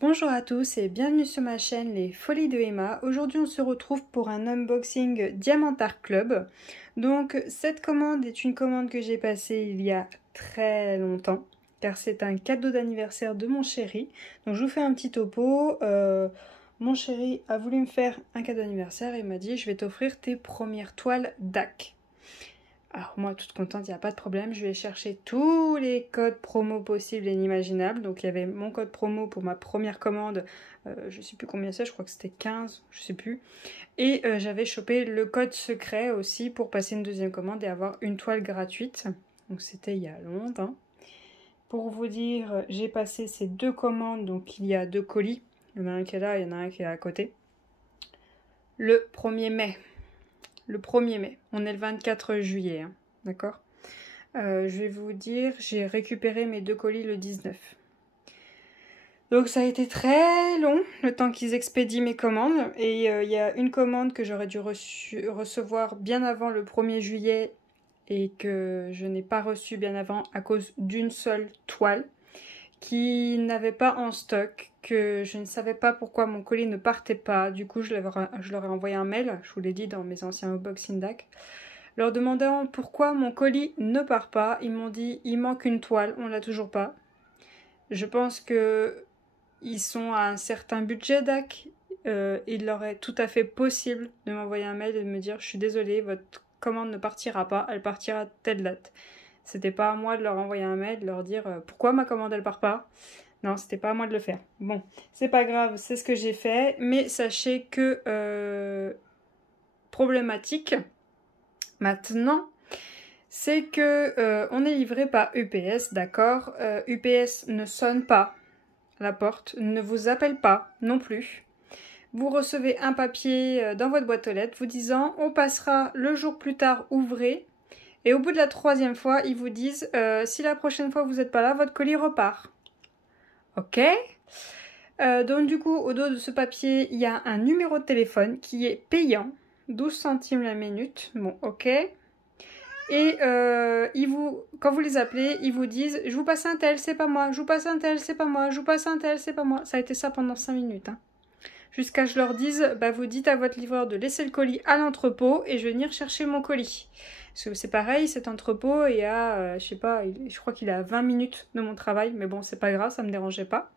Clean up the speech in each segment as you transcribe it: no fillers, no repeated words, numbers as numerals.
Bonjour à tous et bienvenue sur ma chaîne Les Folies de Emma. Aujourd'hui on se retrouve pour un unboxing Diamantart Club. Donc cette commande est une commande que j'ai passée il y a très longtemps car c'est un cadeau d'anniversaire de mon chéri. Donc je vous fais un petit topo. Mon chéri a voulu me faire un cadeau d'anniversaire et il m'a dit je vais t'offrir tes premières toiles DAC. Alors moi toute contente, il n'y a pas de problème, je vais chercher tous les codes promo possibles et inimaginables. Donc il y avait mon code promo pour ma première commande, je sais plus combien c'est, je crois que c'était 15, je sais plus. Et j'avais chopé le code secret aussi pour passer une deuxième commande et avoir une toile gratuite. Donc c'était il y a longtemps. Pour vous dire, j'ai passé ces deux commandes, donc il y a deux colis. Il y en a un qui est là, il y en a un qui est à côté. Le 1er mai. Le 1er mai. On est le 24 juillet, hein, d'accord. Je vais vous dire, j'ai récupéré mes deux colis le 19. Donc ça a été très long, le temps qu'ils expédient mes commandes. Et il y a une commande que j'aurais dû recevoir bien avant le 1er juillet et que je n'ai pas reçue bien avant à cause d'une seule toile qui n'avait pas en stock, que je ne savais pas pourquoi mon colis ne partait pas. Du coup, je leur ai envoyé un mail, je vous l'ai dit dans mes anciens unboxing DAC, leur demandant pourquoi mon colis ne part pas. Ils m'ont dit il manque une toile, on l'a toujours pas. Je pense que ils sont à un certain budget DAC. Il leur est tout à fait possible de m'envoyer un mail et de me dire je suis désolée, votre commande ne partira pas, elle partira à telle date. C'était pas à moi de leur envoyer un mail, de leur dire pourquoi ma commande elle part pas. Non, c'était pas à moi de le faire. Bon, c'est pas grave, c'est ce que j'ai fait. Mais sachez que problématique maintenant, c'est que on est livré par UPS, d'accord. UPS ne sonne pas à la porte, ne vous appelle pas non plus. Vous recevez un papier dans votre boîte aux lettres vous disant on passera le jour plus tard, ouvrez. Et au bout de la troisième fois, ils vous disent si la prochaine fois vous n'êtes pas là, votre colis repart. Ok. Donc du coup, au dos de ce papier, il y a un numéro de téléphone qui est payant, 12 centimes la minute. Bon, ok. Et quand vous les appelez, ils vous disent je vous passe un tel, c'est pas moi, je vous passe un tel, c'est pas moi, je vous passe un tel, c'est pas moi. Ça a été ça pendant 5 minutes. Hein. Jusqu'à je leur dise bah, vous dites à votre livreur de laisser le colis à l'entrepôt et je vais venir chercher mon colis. Parce que c'est pareil, cet entrepôt est à, je sais pas, je crois qu'il est à 20 minutes de mon travail, mais bon, c'est pas grave, ça me dérangeait pas.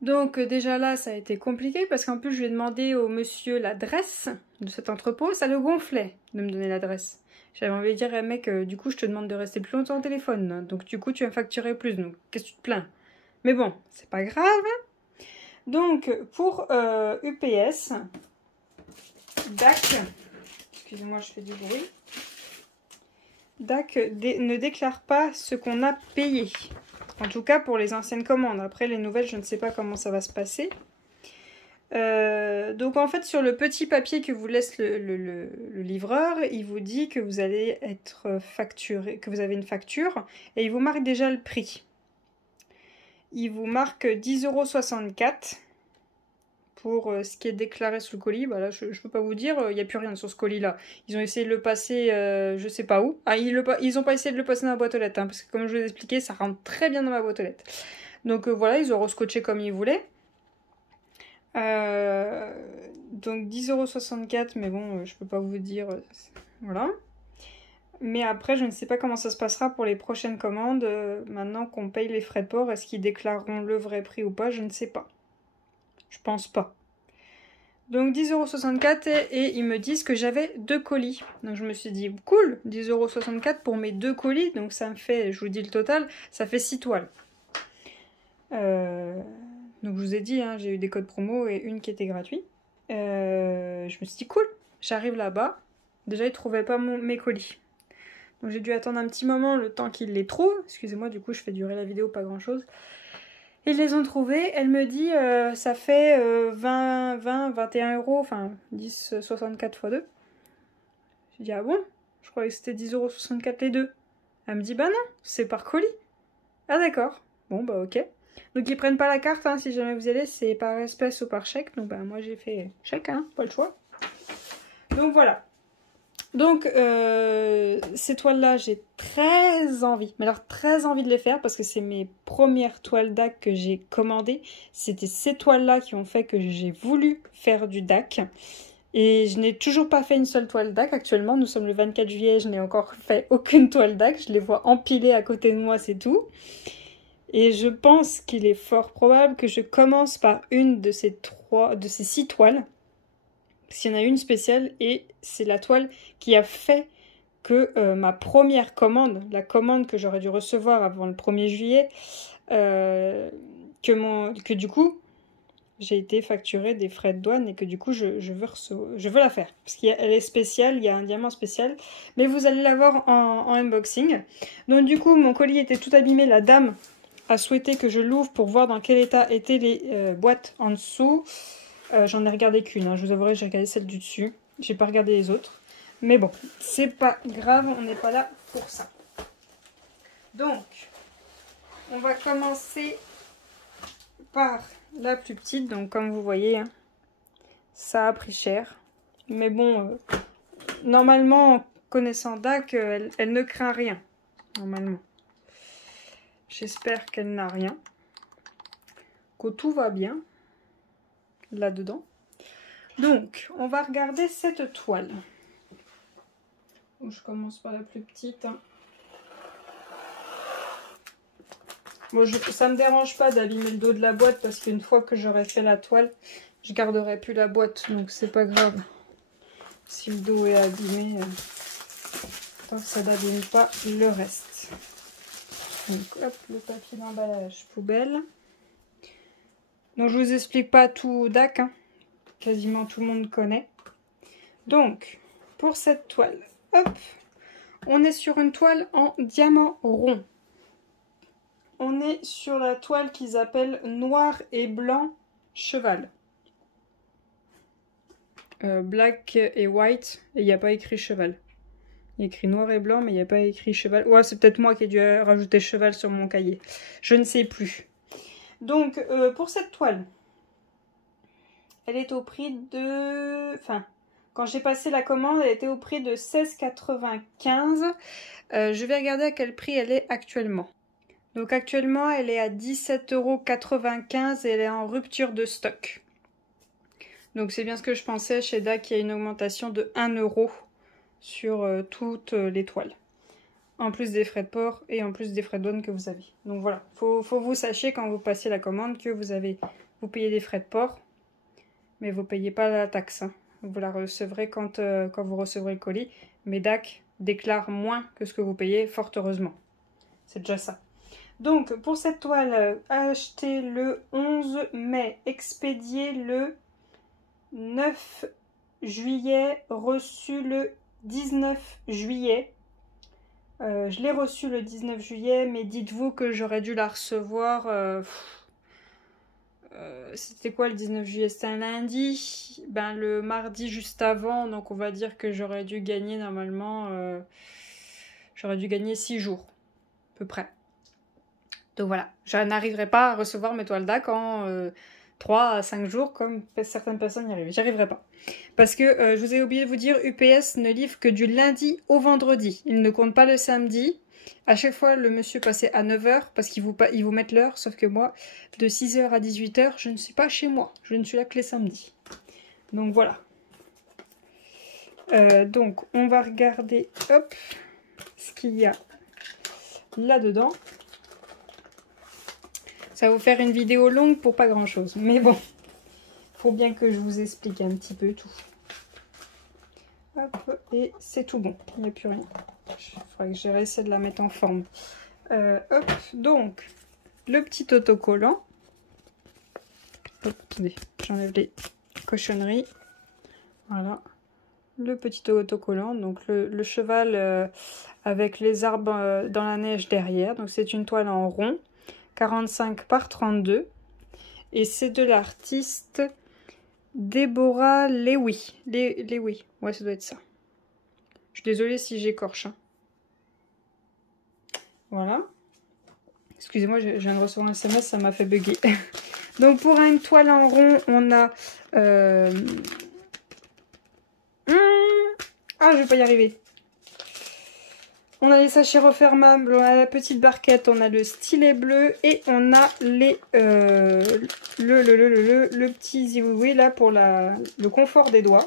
Donc déjà là, ça a été compliqué parce qu'en plus, je lui ai demandé au monsieur l'adresse de cet entrepôt, ça le gonflait de me donner l'adresse. J'avais envie de dire, eh, mec, du coup, je te demande de rester plus longtemps au téléphone, hein, donc du coup, tu vas me facturer plus, donc qu'est-ce que tu te plains? Mais bon, c'est pas grave. Donc, pour UPS, DAC, excusez-moi, je fais du bruit. DAC ne déclare pas ce qu'on a payé. En tout cas, pour les anciennes commandes. Après, les nouvelles, je ne sais pas comment ça va se passer. Donc, en fait, sur le petit papier que vous laisse le livreur, il vous dit que vous allez être facturé, que vous avez une facture, et il vous marque déjà le prix. Il vous marque 10,64 € pour ce qui est déclaré sur le colis. Bah là, je ne peux pas vous dire, il n'y a plus rien sur ce colis-là. Ils ont essayé de le passer, je sais pas où. Ah, ils n'ont pas essayé de le passer dans la boîte aux lettres, hein, parce que comme je vous ai expliqué, ça rentre très bien dans ma boîte aux lettres. Donc voilà, ils ont rescotché comme ils voulaient. Donc 10,64 €, mais bon, je peux pas vous dire, voilà. Mais après, je ne sais pas comment ça se passera pour les prochaines commandes. Maintenant qu'on paye les frais de port, est-ce qu'ils déclareront le vrai prix ou pas? Je ne sais pas. Je pense pas. Donc 10,64 € et ils me disent que j'avais deux colis. Donc je me suis dit, cool, 10,64 € pour mes deux colis. Donc ça me fait, je vous dis le total, ça fait 6 toiles. Donc je vous ai dit, hein, j'ai eu des codes promo et une qui était gratuite. Je me suis dit, cool, j'arrive là-bas. Déjà, ils ne trouvaient pas mes colis. Donc j'ai dû attendre un petit moment le temps qu'ils les trouvent. Excusez-moi, du coup, je fais durer la vidéo, pas grand-chose. Ils les ont trouvés. Elle me dit, ça fait 21 €, enfin 10,64 x 2. J'ai dit, ah bon? Je croyais que c'était 10,64 € les deux. Elle me dit, bah non, c'est par colis. Ah d'accord. Bon, bah ok. Donc ils prennent pas la carte, hein, si jamais vous y allez, c'est par espèce ou par chèque. Donc bah moi j'ai fait chèque, hein, pas le choix. Donc voilà. Donc, ces toiles-là, j'ai très envie, mais alors très envie de les faire parce que c'est mes premières toiles DAC que j'ai commandées. C'était ces toiles-là qui ont fait que j'ai voulu faire du DAC. Et je n'ai toujours pas fait une seule toile DAC actuellement. Nous sommes le 24 juillet, je n'ai encore fait aucune toile DAC. Je les vois empilées à côté de moi, c'est tout. Et je pense qu'il est fort probable que je commence par une de ces 6 toiles. Parce qu'il y en a une spéciale et c'est la toile qui a fait que ma première commande, la commande que j'aurais dû recevoir avant le 1er juillet, que du coup j'ai été facturée des frais de douane et que du coup je veux la faire. Parce qu'elle est spéciale, il y a un diamant spécial, mais vous allez la voir en unboxing. Donc du coup mon colis était tout abîmé, la dame a souhaité que je l'ouvre pour voir dans quel état étaient les boîtes en dessous. J'en ai regardé qu'une, hein. Je vous avouerai, j'ai regardé celle du dessus. J'ai pas regardé les autres. Mais bon, c'est pas grave, on n'est pas là pour ça. Donc, on va commencer par la plus petite. Donc, comme vous voyez, hein, ça a pris cher. Mais bon, normalement, connaissant DAC, elle ne craint rien. Normalement. J'espère qu'elle n'a rien. Que tout va bien là-dedans. Donc, on va regarder cette toile. Je commence par la plus petite. Hein. Bon, ça me dérange pas d'abîmer le dos de la boîte parce qu'une fois que j'aurai fait la toile, je garderai plus la boîte. Donc, c'est pas grave. Si le dos est abîmé, tant que ça n'abîme pas le reste. Donc, hop, le papier d'emballage poubelle. Donc, je vous explique pas tout DAC. Hein. Quasiment tout le monde connaît. Donc, pour cette toile, hop, on est sur une toile en diamant rond. On est sur la toile qu'ils appellent noir et blanc cheval. Black et white, et il n'y a pas écrit cheval. Il y a écrit noir et blanc, mais il n'y a pas écrit cheval. Ouais, c'est peut-être moi qui ai dû rajouter cheval sur mon cahier. Je ne sais plus. Donc, pour cette toile, elle est au prix de... Enfin, quand j'ai passé la commande, elle était au prix de 16,95 €. Je vais regarder à quel prix elle est actuellement. Donc actuellement, elle est à 17,95 € et elle est en rupture de stock. Donc c'est bien ce que je pensais. Chez DAC, il y a une augmentation de 1 € sur toutes les toiles. En plus des frais de port et en plus des frais de douane que vous avez. Donc voilà, faut vous sachiez quand vous passez la commande que vous payez des frais de port. Mais vous ne payez pas la taxe. Hein. Vous la recevrez quand vous recevrez le colis. Mais DAC déclare moins que ce que vous payez, fort heureusement. C'est déjà ça. Donc, pour cette toile, achetée le 11 mai, expédiée le 9 juillet, reçue le 19 juillet. Je l'ai reçue le 19 juillet, mais dites-vous que j'aurais dû la recevoir... c'était quoi le 19 juillet? C'était un lundi. Ben, le mardi juste avant, donc on va dire que j'aurais dû gagner normalement... j'aurais dû gagner 6 jours, à peu près. Donc voilà, je n'arriverai pas à recevoir mes toiles DAC en 3 à 5 jours comme certaines personnes y arrivent. J'y arriverai pas. Parce que je vous ai oublié de vous dire, UPS ne livre que du lundi au vendredi. Il ne compte pas le samedi. À chaque fois, le monsieur passait à 9 h parce qu'ils vous mettent l'heure. Sauf que moi, de 6 h à 18 h, je ne suis pas chez moi. Je ne suis là que les samedis. Donc voilà. Donc on va regarder, hop, ce qu'il y a là-dedans. Ça va vous faire une vidéo longue pour pas grand chose. Mais bon, faut bien que je vous explique un petit peu tout. Hop, et c'est tout bon. Il n'y a plus rien. Il faudrait que j'essaie de la mettre en forme. Hop, donc, le petit autocollant. Hop, attendez, j'enlève les cochonneries. Voilà. Le petit autocollant. Donc, le cheval avec les arbres dans la neige derrière. Donc, c'est une toile en rond. 45 par 32 et c'est de l'artiste Deborah Lewy. Lewy, ouais, ça doit être ça. Je suis désolée si j'écorche. Hein. Voilà. Excusez-moi, je viens de recevoir un SMS, ça m'a fait bugger. Donc pour une toile en rond, on a... Ah, je vais pas y arriver. On a les sachets refermables, on a la petite barquette, on a le stylet bleu et on a les le petit ziouioui là pour le confort des doigts.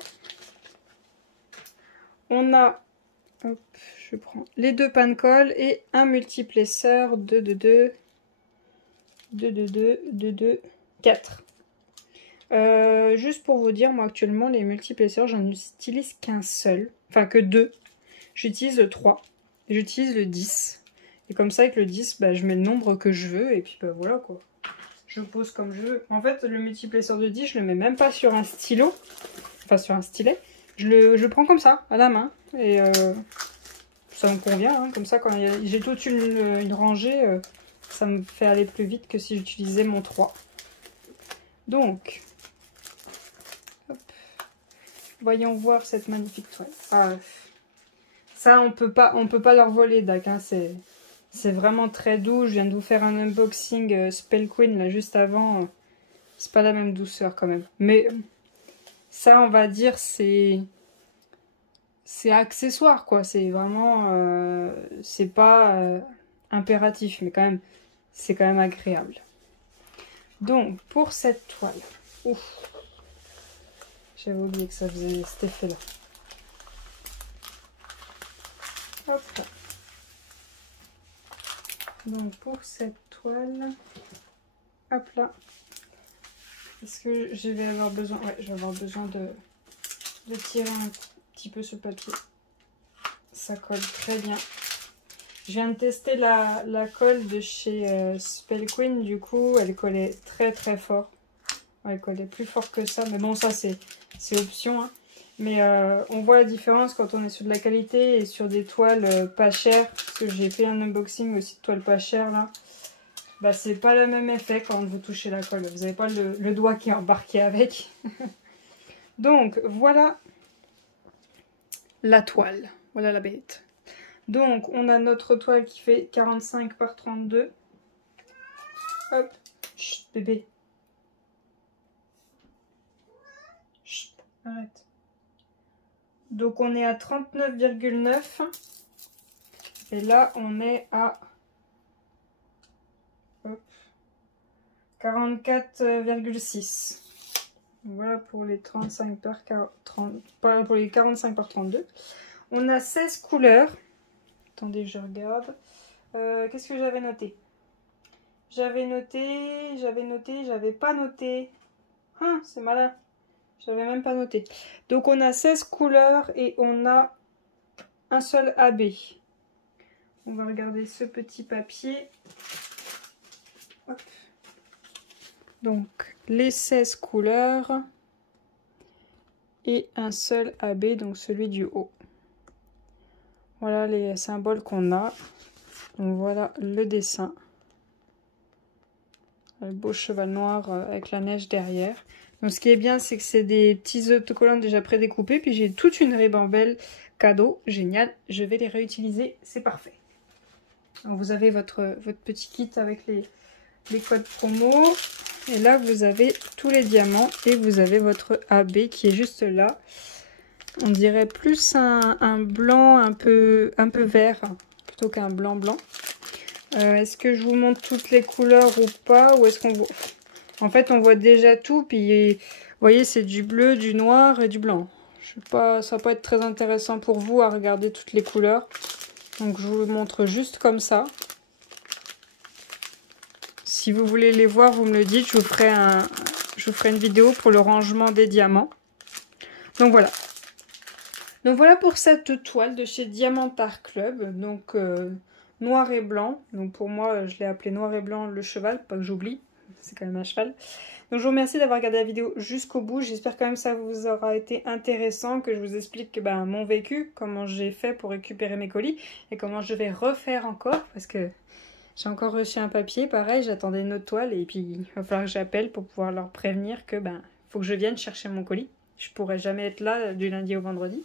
On a, hop, je prends les 2 pains de colle et un multiplesseur de 4. Juste pour vous dire, moi actuellement les multiplesseurs j'en utilise qu'un seul, enfin que 2. J'utilise le 3. J'utilise le 10. Et comme ça, avec le 10, bah, je mets le nombre que je veux. Et puis bah, voilà quoi. Je pose comme je veux. En fait, le multiplesseur de 10, je le mets même pas sur un stylo. Enfin, sur un stylet. Je le prends comme ça, à la main. Et ça me convient. Hein. Comme ça, quand j'ai toute une rangée, ça me fait aller plus vite que si j'utilisais mon 3. Donc, hop. Voyons voir cette magnifique toile. Ah, ça, on peut pas leur voler, Dac. Hein. C'est vraiment très doux. Je viens de vous faire un unboxing Spell Queen, là, juste avant. C'est pas la même douceur, quand même. Mais ça, on va dire, c'est accessoire, quoi. C'est vraiment... c'est pas impératif, mais quand même, c'est quand même agréable. Donc, pour cette toile... Ouf, j'avais oublié que ça faisait cet effet-là. Hop là. Donc pour cette toile, hop là. Est-ce que je vais avoir besoin... Ouais, je vais avoir besoin de tirer un petit peu ce papier. Ça colle très bien. Je viens de tester la colle de chez Spell Queen, du coup elle collait très très fort. Elle collait plus fort que ça, mais bon ça c'est option. Hein. Mais on voit la différence quand on est sur de la qualité et sur des toiles pas chères. Parce que j'ai fait un unboxing aussi de toiles pas chères là. Bah c'est pas le même effet quand vous touchez la colle. Vous n'avez pas le doigt qui est embarqué avec. Donc voilà la toile. Voilà la bête. Donc on a notre toile qui fait 45 par 32. Hop. Chut bébé. Chut, arrête. Donc on est à 39,9 et là on est à 44,6. Voilà pour les 35 par 30, pour les 45 par 32. On a 16 couleurs. Attendez, je regarde. Qu'est-ce que j'avais noté? J'avais pas noté. Ah, c'est malin. J'avais même pas noté. Donc on a 16 couleurs et on a un seul AB. On va regarder ce petit papier. Hop. Donc les 16 couleurs et un seul AB, donc celui du haut. Voilà les symboles qu'on a. Donc voilà le dessin. Le beau cheval noir avec la neige derrière. Donc ce qui est bien, c'est que c'est des petits autocollants déjà prédécoupés. Puis j'ai toute une ribambelle cadeau. Génial. Je vais les réutiliser. C'est parfait. Donc vous avez votre petit kit avec les codes promo. Et là, vous avez tous les diamants. Et vous avez votre AB qui est juste là. On dirait plus un blanc un peu vert plutôt qu'un blanc blanc. Est-ce que je vous montre toutes les couleurs ou pas? Ou est-ce qu'on voit... En fait, on voit déjà tout. Puis, vous voyez, c'est du bleu, du noir et du blanc. Je sais pas, ça va pas être très intéressant pour vous à regarder toutes les couleurs. Donc, je vous montre juste comme ça. Si vous voulez les voir, vous me le dites. Je vous ferai une vidéo pour le rangement des diamants. Donc, voilà. Donc, voilà pour cette toile de chez Diamant Art Club. Donc... noir et blanc, donc pour moi je l'ai appelé noir et blanc le cheval, pas que j'oublie, c'est quand même un cheval. Donc je vous remercie d'avoir regardé la vidéo jusqu'au bout, j'espère quand même que ça vous aura été intéressant, que je vous explique mon vécu, comment j'ai fait pour récupérer mes colis et comment je vais refaire encore, parce que j'ai encore reçu un papier, pareil, j'attendais une autre toile et puis il va falloir que j'appelle pour pouvoir leur prévenir que faut que je vienne chercher mon colis, je pourrai jamais être là du lundi au vendredi.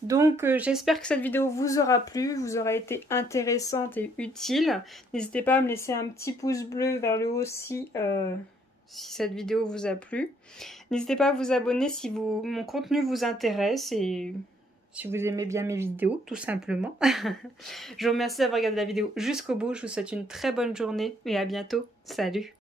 Donc j'espère que cette vidéo vous aura plu, vous aura été intéressante et utile. N'hésitez pas à me laisser un petit pouce bleu vers le haut si cette vidéo vous a plu. N'hésitez pas à vous abonner si mon contenu vous intéresse et si vous aimez bien mes vidéos, tout simplement. Je vous remercie d'avoir regardé la vidéo jusqu'au bout. Je vous souhaite une très bonne journée et à bientôt. Salut!